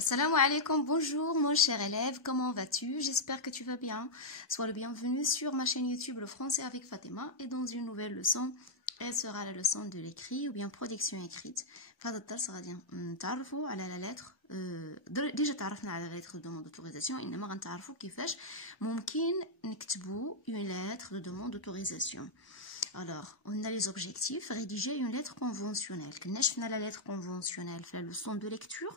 Assalamu alaikum, bonjour mon cher élève, comment vas-tu? J'espère que tu vas bien. Sois le bienvenu sur ma chaîne YouTube Le Français avec Fatima et dans une nouvelle leçon, elle sera la leçon de l'écrit ou bien production écrite. فهذا الدرس غادي نتعرفوا على la lettre ديجا تعرفنا على la lettre de demande d'autorisation إنما غنتعرفوا كيفاش ممكن نكتبوا une lettre de demande d'autorisation. Alors, on a les objectifs, rédiger une lettre conventionnelle. كنا شفنا la lettre conventionnelle في la leçon de lecture.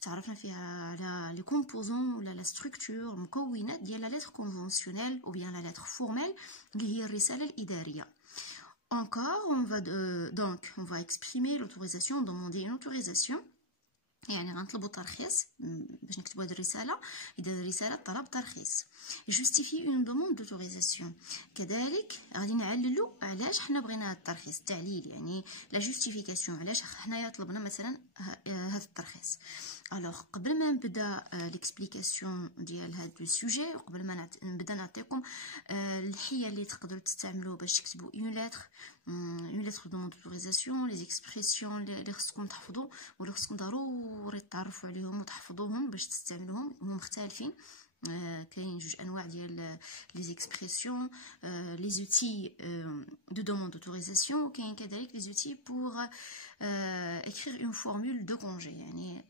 تعرفنا فيها على les composants ولا la structure المكونات ديال la lettre conventionnelle ou bien la lettre formelle اللي هي الرسالة الإدارية. Encore, on va exprimer l'autorisation, demander une autorisation. يعني غنطلبوا الترخيص باش نكتبوا هذه الرسالة. إذا الرسالة طلب ترخيص. Justifie une demande d'autorisation. كذلك غادي نعللوا علاش حنا بغينا هذا الترخيص. التعليل يعني لا جوستيفيكاسيون علاش حنايا طلبنا مثلا هذا الترخيص. الوغ قبل ما نبدا ليكسبليكاسيون ديال هذا السوجي وقبل ما نبدا نعطيكم الحيل اللي تقدروا تستعملوا باش تكتبوا اون lettre de demande d'autorisation, les expressions اللي خصكم تحفظوا ولا خصكم ضروري تعرفوا عليهم وتحفظوهم باش تستعملوهم. هما مختلفين. كاين جوج انواع ديال لي زيكسبرسيون لي زوتي دو دوموند d'autorisation وكاين كذلك لي زوتي بور écrire une formule de congé يعني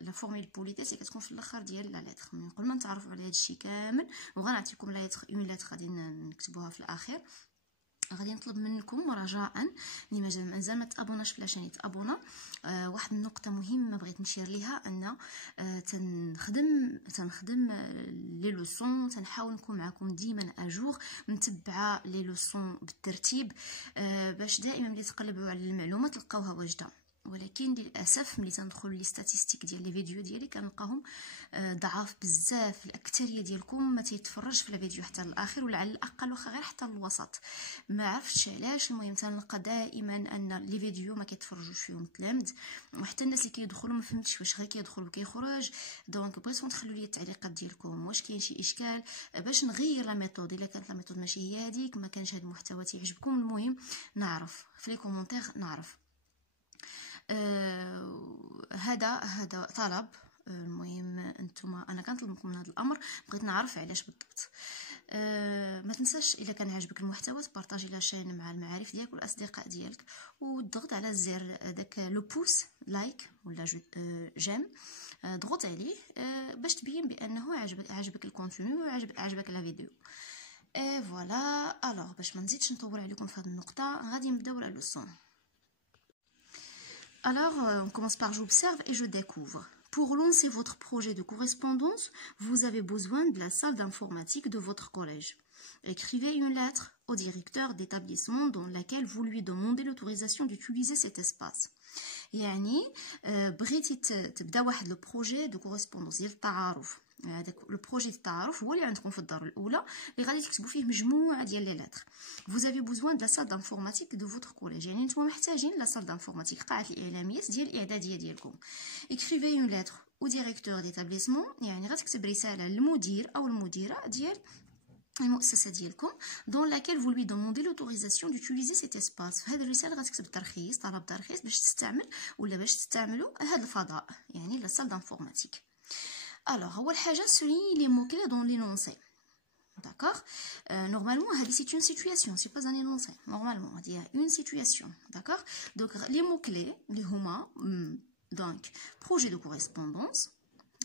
لا فورمول بوليتيس اللي كتكون في الاخر ديال لا لتر. من قبل ما نتعرفوا على هذا الشيء كامل وغنعطيكم لا لتر اون لتر غادي نكتبوها في الاخير. غادي نطلب منكم رجاء اللي مازال ما تابوناش في لاشين يتابونا. واحد النقطه مهمه بغيت نشير ليها ان تنخدم لي لوسون، تنحاول نكون معكم ديما اجور متبعه لي لوسون بالترتيب باش دائما ملي تقلبوا على المعلومات تلقاوها واجده. ولكن للاسف ملي تندخل لي ستاتستيك ديال لي فيديو ديالي كنلقاهم ضعاف بزاف. الاكثريه ديالكم ما تيتفرجش في الفيديو حتى الاخر ولا على الاقل واخا غير حتى الوسط، ما عرفتش علاش. المهم تنلقى دائما ان لي فيديو ما كيتفرجوش فيهم التلامذ وحتى الناس اللي كيدخلوا ما فهمتش واش غير كيدخل وكيخرج. دونك بغيتكم تخلوا لي التعليقات ديالكم واش كاين شي اشكال باش نغير لا ميثود. الا كانت لا ميثود ماشي هي هذيك ما كانش هذا المحتوى تيعجبكم المهم نعرف في لي كومونتير نعرف. هذا طلب. المهم انتم انا كنطلب منكم هذا الامر بغيت نعرف علاش بالضبط. ما تنساش الا كان عجبك المحتوى تبارطاجي لاشين مع المعارف ديالك والاصدقاء ديالك وتضغط على الزر داك لو بوس لايك ولا جيم ضغط عليه باش تبين بانه عجبك الكونتوني وعجبك لا فيديو. فوالا. الوغ باش ما نزيدش نطول عليكم في هذه النقطه غادي نبداو لا لوسون. Alors, on commence par j'observe et je découvre. Pour lancer votre projet de correspondance, vous avez besoin de la salle d'informatique de votre collège. Écrivez une lettre au directeur d'établissement dans laquelle vous lui demandez l'autorisation d'utiliser cet espace. يعني بغيتي تبدا واحد لو بروجي دو كوريسبوندونس ديال التعارف. هذاك لو بروجي ديال التعارف هو اللي عندكم في الدار الاولى اللي غادي تكتبوا فيه مجموعه ديال لي لتر. Vous avez besoin de la salle d'informatique de votre collège. يعني نتوما محتاجين لا salle d'informatique قاعه الاعلاميات ديال الاعداديه ديالكم. Écrivez une lettre au directeur d'établissement. يعني غتكتب رساله للمدير او المديره ديال المؤسسه ديالكم dans laquelle vous lui demandez l'autorisation d'utiliser cet espace. في هذه الرساله غتكتب ترخيص طلب ترخيص باش تستعمل ولا باش تستعملوا هذا الفضاء يعني لا salle d'informatique. Alors اول حاجه souligne les mots clés dans l'énoncé. D'accord. Normalement c'est une situation, c'est pas un énoncé. Normalement il y a une situation. D'accord. Donc les mots clés les huma donc projet de correspondance.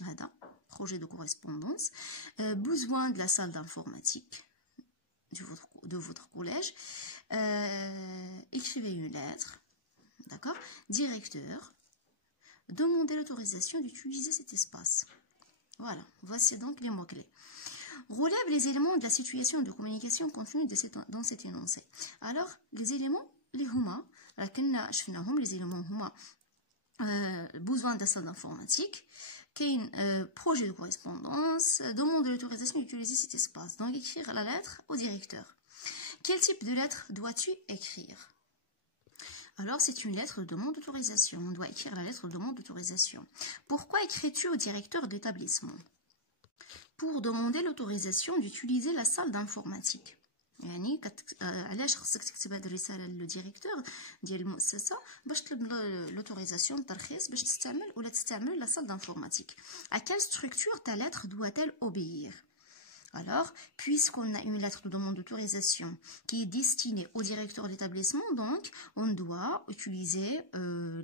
هذا projet de correspondance, besoin de la salle d'informatique de votre collège, écrivez une lettre, d'accord, directeur, demandez l'autorisation d'utiliser cet espace. Voilà, voici donc les mots-clés. Relève les éléments de la situation de communication contenus dans cet énoncé. Alors, les éléments, les huma, les éléments huma, besoin de la salle d'informatique, qu'un projet de correspondance, demande l'autorisation d'utiliser cet espace. Donc écrire la lettre au directeur. Quel type de lettre dois-tu écrire? Alors c'est une lettre de demande d'autorisation. On doit écrire la lettre de demande d'autorisation. Pourquoi écris-tu au directeur d'établissement? Pour demander l'autorisation d'utiliser la salle d'informatique. يعني علاش خصك تكتب هذه الرساله للديريكتور ديال المؤسسه باش تطلب لوتوريزاسيون الترخيص باش تستعمل ولا تستعمل لا سال d'informatique. À quelle structure ta lettre doit-elle obéir? Alors, puisqu'on a une lettre de demande d'autorisation qui est destinée au directeur d'établissement, donc on doit utiliser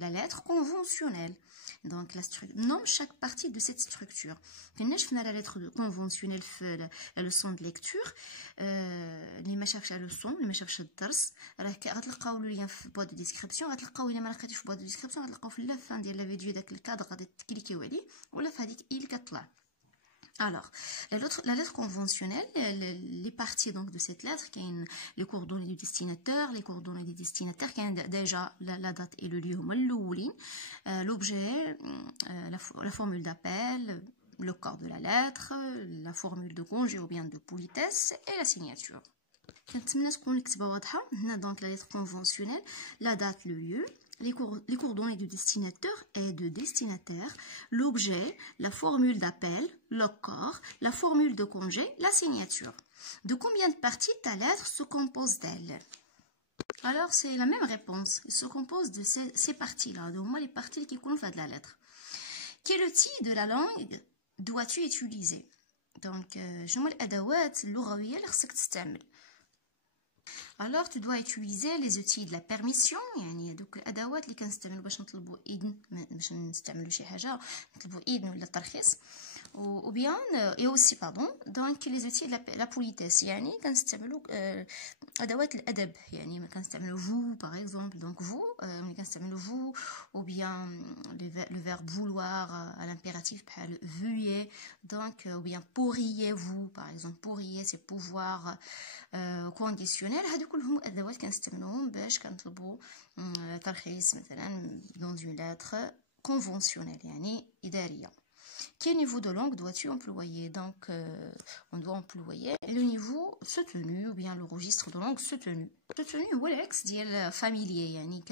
la lettre conventionnelle. Donc, nomme chaque partie de cette structure. Quand on a la lettre conventionnelle, la leçon de lecture, les machafs la leçon, les machafs le dars, غتلقاو le lien في boîte de description, غتلقاو إلا ما لقيتوش في boîte de description, غتلقاو في la fin ديال la vidéo داك الكادر غادي تكليكيو عليه ولا في هذيك اللي كتطلع. Alors, la lettre conventionnelle, les parties donc de cette lettre, qui sont les coordonnées du destinataire, qui ont déjà la date et le lieu, l'objet, la formule d'appel, le corps de la lettre, la formule de congé ou bien de politesse et la signature. كنتمنى تكون الكتابة واضحة. هنا donc la lettre conventionnelle, la date, le lieu, les coordonnées du destinataire et de destinataire, l'objet, la formule d'appel, le corps, la formule de congé, la signature. De combien de parties ta lettre se compose d'elle? Alors c'est la même réponse. Il se compose de ces parties-là, de moins les parties qui comptent de la lettre. Quel outil de la langue dois-tu utiliser? Donc, je me l'adawat اللغوية اللي خصك تستعمل. Alors tu dois utiliser les outils de la permission يعني دوك الادوات اللي كنستعملوا باش نطلبوا اذن باش نستعملوا شي حاجه نطلبوا اذن ولا الترخيص ou bien et aussi pardon donc les outils de la politesse يعني كنستعملوا ادوات الادب يعني ما كنستعملوا vous par exemple donc vous ملي كنستعملوا vous ou bien le verbe vouloir à l'impératif بحال veuillez donc ou bien pourriez-vous par exemple pourriez c'est pouvoir conditionnel. هادو كلهم ادوات كنستعملوهم باش كنطلبوا ترخيص مثلا dans une lettre conventionnelle يعني اداريه. Quel niveau de langue dois-tu employer? Donc on doit employer le niveau soutenu ou bien le registre de langue soutenu. Soutenu هو العكس ديال familier يعني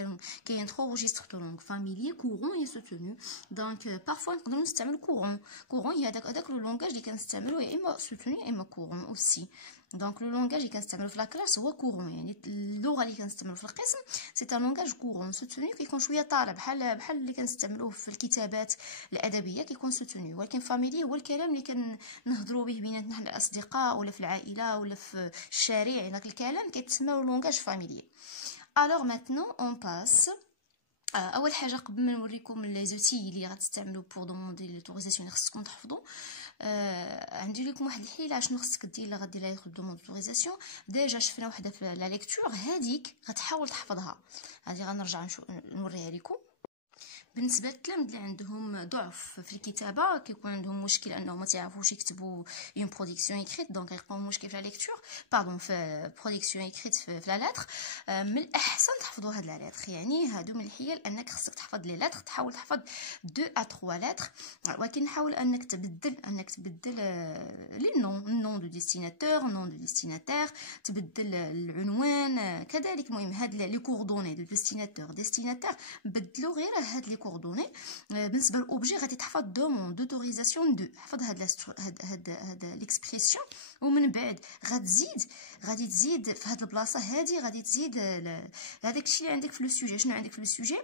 كاين 3 registres de langue familier courant et soutenu. Donc parfois نقدروا نستعملوا courant هي هذاك لو لونغاج اللي كنستعملوا يا اما soutenu يا اما courant aussi. Donc le langage اللي كنستعملوا في لاكلاس هو courant يعني اللغه اللي كنستعملوا في القسم سي ان لونغاج courant. soutenu كيكون شويه طالع بحال اللي كنستعملوه في الكتابات الادبيه كيكون soutenu. ولكن فاميلي هو الكلام اللي كنهضروا به بيناتنا حنا الاصدقاء ولا في العائله ولا في الشارع. داك الكلام كيتسمى لونغاج فاميلي. Alors maintenant on passe اول حاجه قبل ما نوريكم لي زوتي اللي غتستعملوا بور دوموندي لوتوريزاسيون اللي خصكم تحفظوا. عندي لكم واحد الحيله شنو خصك دير الا غدير لها دوموند لوتوريزاسيون. ديجا شفنا وحده في لا ليكتور هذيك غتحاول تحفظها. هذه غنرجع نوريها لكم. بالنسبه للتلاميذ اللي عندهم ضعف في الكتابه كيكون عندهم مشكل انهم ما تعرفوش يكتبوا اون برودكسيون ايكريت دونك يلقاو مشكل في لا ليكتور باردون في برودكسيون ايكريت في لا لاتر. من الاحسن تحفظوا هاد لا لاتر يعني هادو من الحيل انك خصك تحفظ لي لاتر. تحاول تحفظ 2 à 3 لاتر ولكن حاول انك تبدل لي نون دو ديستيناتور نون دو ديستيناتير تبدل العنوان كذلك. المهم هاد لي كوردوني دو ديستيناتور بدلوا غير هاد لي كوردوني. بالنسبه للاوبجي غادي تحفظ دوموند دوتوريزاسيون دو حفظ هاد ليكسبريسيون ومن بعد غادي تزيد في هاد البلاصه هادي غادي تزيد هذاك الشيء اللي عندك في لو سوجي. شنو عندك في لو سوجي؟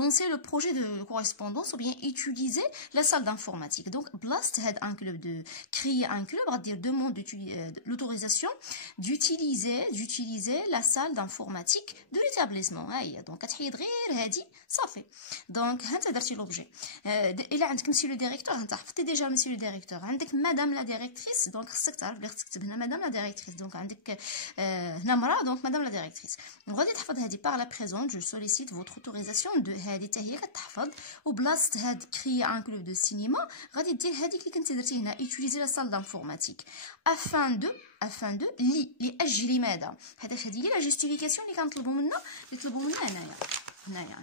lancer le projet de correspondance ou bien utiliser la salle d'informatique. Donc blast had un club de créer un club va dire demande l'autorisation d'utiliser la salle d'informatique de l'établissement. Donc تحيد غير هذه صافي. دونك ها انت درتي لوبجي. الا عندك مسيو لو ديريكتور انت حفظتي ديجا مسيو لو ديريكتور. عندك مدام لا ديريكتريس دونك خصك تعرف بلي خصك تكتب هنا مدام لا ديريكتريس. دونك عندك هنا مرا دونك مدام لا ديريكتريس. غادي تحفظ هذه par la présente je sollicite votre autorisation de هذه حتى هي كتحفظ. وبلاصه هاد كريي ان كلوب دو سينما غادي دير هذيك اللي كنتي درتي هنا utiliser la salle d'informatique afin de لاجل ماذا. هذه هي لا جوستيفيكاسيون اللي كنطلبوا منا هنايا.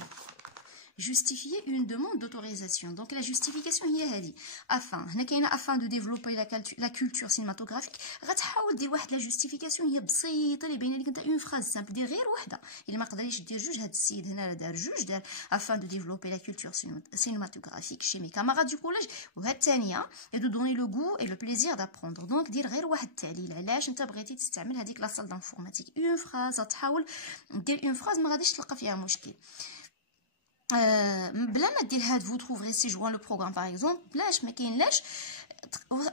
justifier une demande d'autorisation. Donc la justification هي هذه afin هنا كاينه afin de développer la culture cinématographique غتحاول دير واحد لا justification هي بسيطه اللي باينه لك انت اون فراز سامبل دير غير وحده الا ما قدريش دير جوج. هذا السيد هنا دار جوج دار afin de développer la culture cinématographique chez mes camarades du collège وهاد الثانيه et de donner le goût et le plaisir d'apprendre. donc دير غير واحد التعليل علاش انت بغيتي تستعمل هذيك لا صال دانفورماتيك. اون فراز تحاول دير اون فراز ما غاديش تلقى فيها مشكل بلا ما دير هاد vous trouverez si joint le programme par exemple. بلاش ما كاين لاش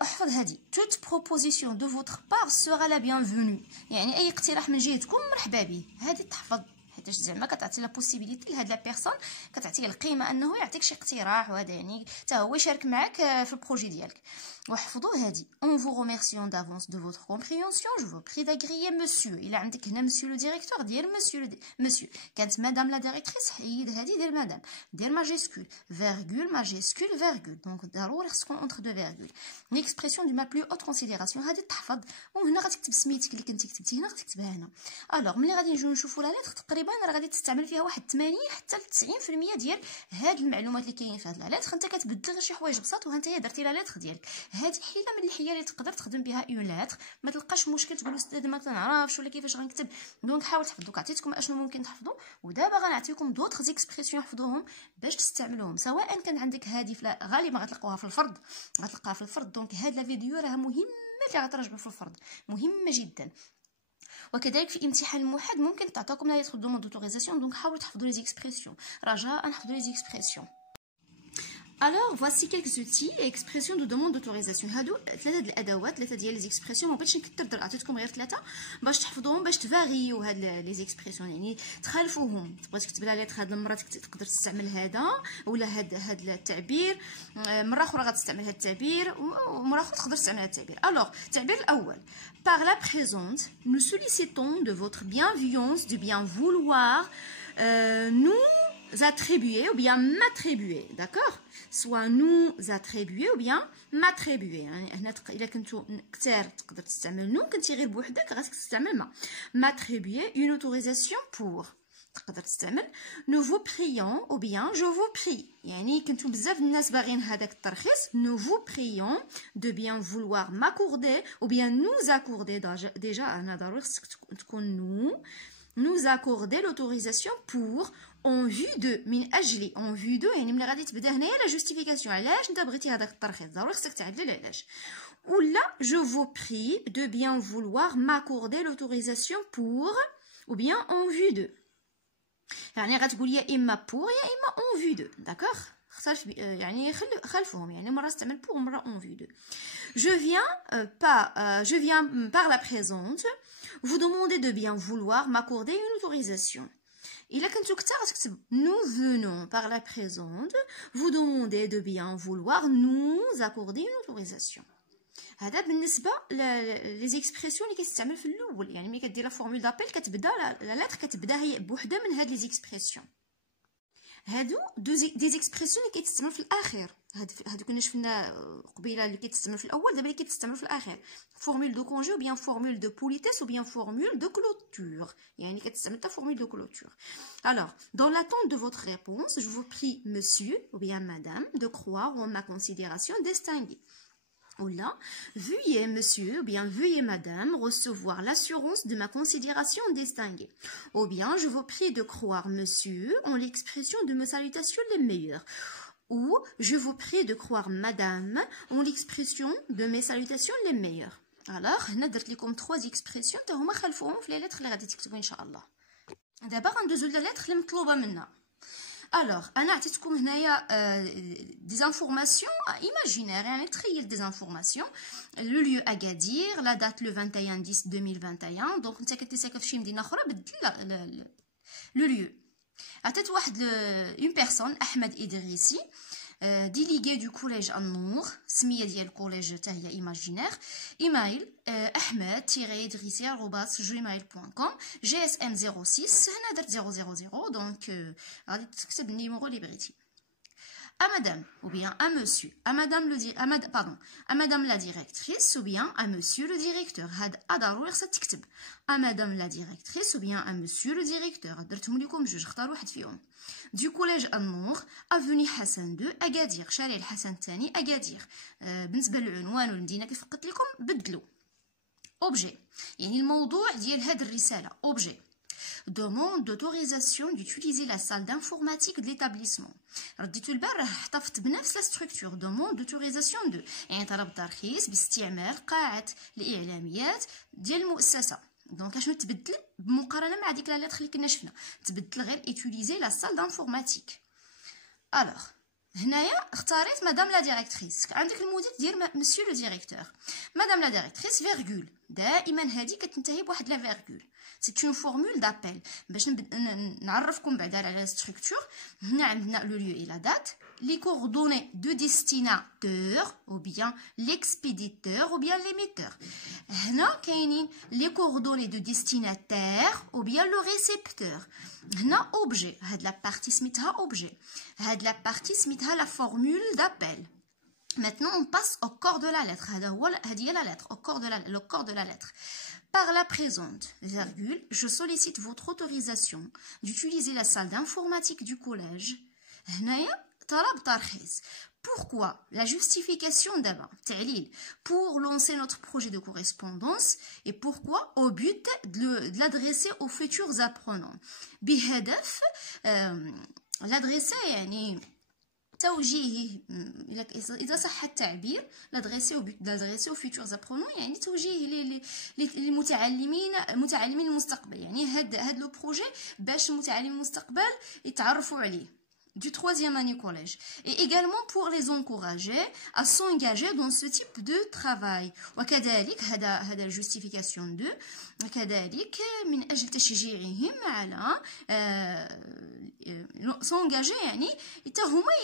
احفظ هذه toute proposition de votre part sera la bienvenue. يعني اي اقتراح من جهتكم مرحبا به. هذه تحفظ حيتاش زعما كتعطي لا بوسيبيليتي لهاد لا بيرسون كتعطيه القيمه انه يعطيك شي اقتراح وهذا يعني حتى هو يشارك معك في البروجي ديالك. واحفظوا هذه en vous remerciant d'avance de votre compréhension je vous prie d'agréer monsieur. الا عندك هنا monsieur le directeur دير monsieur كانت مدام لا ديريكتريس حيد هذه دير مدام دير ماجيسكول فيرغول ماجيسكول فيرغول. دونك ضروري خصكم اونتر دو فيرغول. ليكسبرسيون دو ما بلو اوت كونسيديراسيون هذه تحفظ وهنا غتكتب سميتك اللي كنتي كتبتي هنا غتكتبها هنا. الوغ ملي غادي نجيو نشوفوا لا لتر تقريبا راه غادي تستعمل فيها واحد 80 حتى ل 90% ديال هاد المعلومات اللي كاينين في هاد لا لتر. انت كتبدل غير شي حوايج بساط وها نتايا درتي لا لتر ديالك. هذه حيله من الحيل اللي تقدر تخدم بها اون لتر ما تلقاش مشكل تقول استاذ ما كنعرفش ولا كيفاش غنكتب. دونك حاول تحفظوا. عطيتكم اشنو ممكن تحفظوا ودابا غنعطيكم دوطخ زيكسبرسيون حفظوهم باش تستعملوهم سواء كان عندك هذه غالبا غتلقاوها في الفرض غتلقاها في الفرض. دونك هاد لا فيديو راه مهمه اللي غتراجعوا في الفرض مهمه جدا. وكذلك في امتحان الموحد ممكن تعطيكم لا يدخل دوموند دوتوريزاسيون. دونك حاولوا تحفظوا لي زيكسبرسيون رجاء حفظوا لي زيكسبرسيون. Alors voici quelques outils et expressions de demande d'autorisation. هادو ثلاثه د الادوات ثلاثه ديال لي زيكسبرسيون ما بغيتش نكثر عطيتكم غير ثلاثه باش تحفظوهم باش تفاريو هاد لي زيكسبرسيون يعني تخالفوهم. تبغي تكتب لها لتر هاد المره تقدر تستعمل هذا ولا هاد التعبير مره اخرى غتستعمل هاد التعبير ومره اخرى تقدر تستعمل هاد التعبير. الوغ التعبير الاول par la présente nous sollicitons de votre bienveillance de bien vouloir nous attribuer ou bien m'attribuer. d'accord soit nous attribuer ou bien m'attribuer. يعني هنا الا كنتو كثار تقدر تستعمل نو كنتي غير بوحدك غادي تستعمل ما m'attribuer une autorisation pour. تقدر تستعمل nous vous prions ou bien je vous prie. يعني كنتو بزاف الناس باغيين هذاك الترخيص nous vous prions de bien vouloir m'accorder ou bien nous accorder. déjà انا ضروري خصك تكون nous accorder l'autorisation pour en vue de من اجل en vue de يعني ملي غادي تبدا هنايا لا جوستيفيكاسيون علاش انت بغيتي هذاك الترخيص ضروري خصك تعدل علاش. ولا je vous prie de bien vouloir m'accorder l'autorisation pour ou bien en vue de. يعني غتقول يا اما pour يا اما en vue de. d'accord اختلف يعني خلفوهم يعني مره استعمل pour ومره en vue de. je viens par la présente vous demander de bien vouloir m'accorder une autorisation. إلا كنتو كثار غتكتب nous venons par la présente vous demander de bien vouloir nous accorder une autorisation. هذا بالنسبه لي زيكسبرسيون اللي كتستعمل في الاول. يعني ملي كدير لا فورمول دابيل كتبدا لا لتر كتبدا هي بوحده من هاد لي زيكسبرسيون. هادو دي زيكسبرسيون اللي كيتستعمل في الاخير. هادو كنا شفنا قبيله اللي كيتستعمل في الاول دابا اللي كيتستعمل في الاخير. فورمول دو كونجي ou bien فورمول دو بوليتيس ou bien فورمول دو كلوتور. يعني كتستعمل حتى فورمول دو كلوتور. alors dans l'attente de votre réponse je vous prie monsieur ou bien madame de croire en ma considération distinguée. ou là veuillez monsieur ou bien veuillez madame recevoir l'assurance de ma considération distinguée. ou bien je vous prie de croire monsieur en l'expression de mes salutations les meilleures. ou je vous prie de croire madame en l'expression de mes salutations les meilleures. alors هنا درت لكم 3 expressions حتى هما خلفوهم في لي لتر اللي غادي تكتبوا ان شاء الله. دابا غندوزو لي لتر اللي مطلوبه منا. alors انا عطيتكم هنايا des informations imaginaires يعني تخيل des informations. le lieu Agadir, la date le 21/10/2021. donc انت كنتي ساكن في شي مدينه اخرى بدل le lieu. عطيت واحد une personne احمد ادريسي délégué du collège النور. سميه ديال الكوليج حتى هي imaginaire. ايميل ahmed-idrissi@gmail.com. GSM 06 هنا درت 000 دونك غادي تكتب النيميرو اللي بغيتي. à madame ou bien à monsieur, à madame à madame la directrice ou bien à monsieur le directeur. هاد ضروري خصها تكتب à madame la directrice ou bien à monsieur le directeur. درتهم لكم جوج، اختاروا واحد فيهم. du collège النور avenue حسن 2 أكادير، شارع الحسن الثاني أكادير. بالنسبة للعنوان والمدينة كيف قلت لكم بدلوا. objet يعني الموضوع ديال هاد الرسالة objet. demande d'autorisation d'utiliser la salle d'informatique de l'établissement. رديتو البارح احتفظت بنفس لا ستركتور demande d'autorisation de يعني طلب ترخيص باستعمال قاعة الإعلاميات ديال المؤسسة. دونك اشنو تبدل بمقارنة مع ديك لا لتر اللي كنا شفنا، تبدل غير utiliser la salle d'informatique. alors هنايا اختاريت مدام لا ديريكتريس، عندك المدير ديال مسيو لو ديريكتور. مدام لا ديريكتريس فيرغول، دائما هذه كتنتهي بواحد لا فيرغول. سي اون فورمول دابيل. باش نعرفكم بعدا على لا ستركتور، هنا عندنا لو ليو اي لا دات، لي كوردوني دو ديستيناتور او بيان ليكسبيديتور او بيان ليميتور. هنا كاينين لي كوردوني دو ديستيناتير او بيان لو ريسيبتور. هنا اوبجي، هاد لا بارتي سميتها اوبجي، هاد لا بارتي سميتها لا فورمول دابيل. Maintenant, on passe au corps de la lettre. هذه la lettre, au corps le corps de la lettre. Par la présente, virgule, je sollicite votre autorisation d'utiliser la salle d'informatique du collège. هنايا طلب ترخيص. Pourquoi? La justification d'abord, تعليل, pour lancer notre projet de correspondance. Et pourquoi? Au but de l'adresser aux futurs apprenants. بهدف l'adresser يعني توجيه، اذا صح التعبير لادريسي او فيتور زابرونون، يعني توجيه متعلمين المستقبل. يعني هاد لو بروجي باش المتعلمين المستقبل يتعرفوا عليه. du 3e année collège, et également pour les encourager à s'engager dans ce type de travail. وكذلك هذا justification de وكذلك من أجل تشجيعهم على s'engager، يعني حتى هما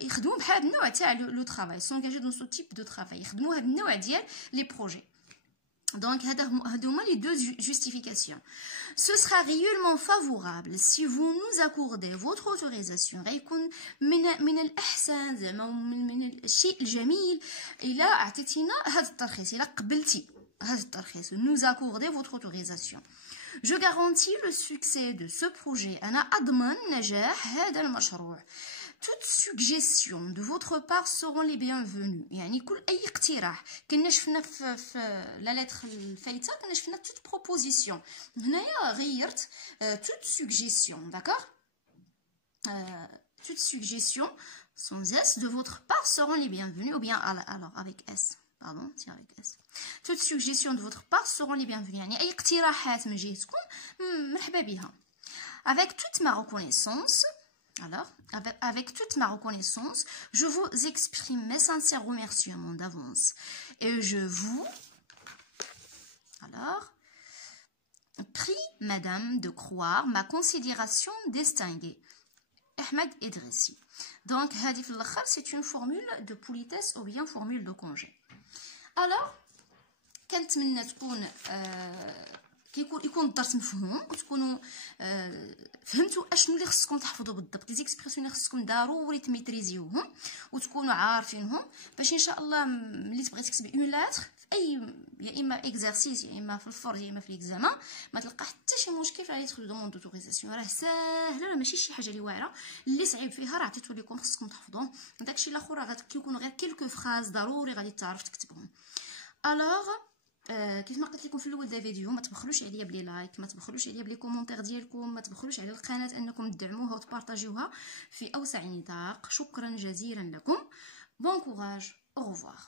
يخدموا بهذا النوع تاع لو travail، s'engager dans ce type de travail، يخدموا هذا النوع ديال لي بروجي. Donc, هادوما les deux justifications. Ce sera réellement favorable si vous nous accordez votre autorisation. غيكون من الأحسن زعما من الشيء الجميل إلا أعطيتينا هذا الترخيص، إلا قبلتي هذا الترخيص. Nous accorder votre autorisation. Je garantis le succès de ce projet. أنا أضمن نجاح هذا المشروع. Toute suggestion de votre part seront les bienvenus. يعني كل أي اقتراح. كنا شفنا في لا لتر الفايتة كنا شفنا toute proposition. هنايا غيرت toute suggestion, d'accord? Toute suggestion sans S de votre part seront les bienvenus, ou bien alors avec S. Pardon, c'est avec S. Toute suggestion de votre part seront les bienvenus. يعني أي اقتراحات من جهتكم مرحبا بها. Avec toute ma reconnaissance. Alors, avec toute ma reconnaissance, je vous exprime mes sincères remerciements d'avance. Et je vous, prie, madame, de croire ma considération distinguée. Ahmed Idrissi. Donc, هذه في الآخر c'est une formule de politesse ou bien formule de congé. Alors, كنتمنى تكون يكون الدرس مفهوم، وتكونوا فهمتوا اشنو اللي خصكم تحفظوا بالضبط، لي زيكسبرسيون اللي خصكم ضروري تميتريزيوهم وتكونوا عارفينهم، باش ان شاء الله ملي تبغي تكتبي اون لاتر في اي يا اما اكزرسيس يا اما في الفرج يا اما في ليكزامان ما تلقى حتى شي مشكل في تدخلوا دوموند دوتوريزاسيون. راه ساهله، راه ماشي شي حاجه اللي واعره. اللي صعيب فيها راه عطيتو لكم خصكم تحفظوه، داكشي الاخر راه كيكونوا غير كيلكو فراز ضروري غادي تعرف تكتبهم. الوغ كيف ما قلت لكم في الاول دا فيديو، ما تبخلوش عليا بلي لايك، ما تبخلوش عليا بلي كومونتير ديالكم، ما تبخلوش على القناه انكم تدعموها وتبارطاجيوها في اوسع نطاق. شكرا جزيلا لكم. بون كوراج، او ريفوار.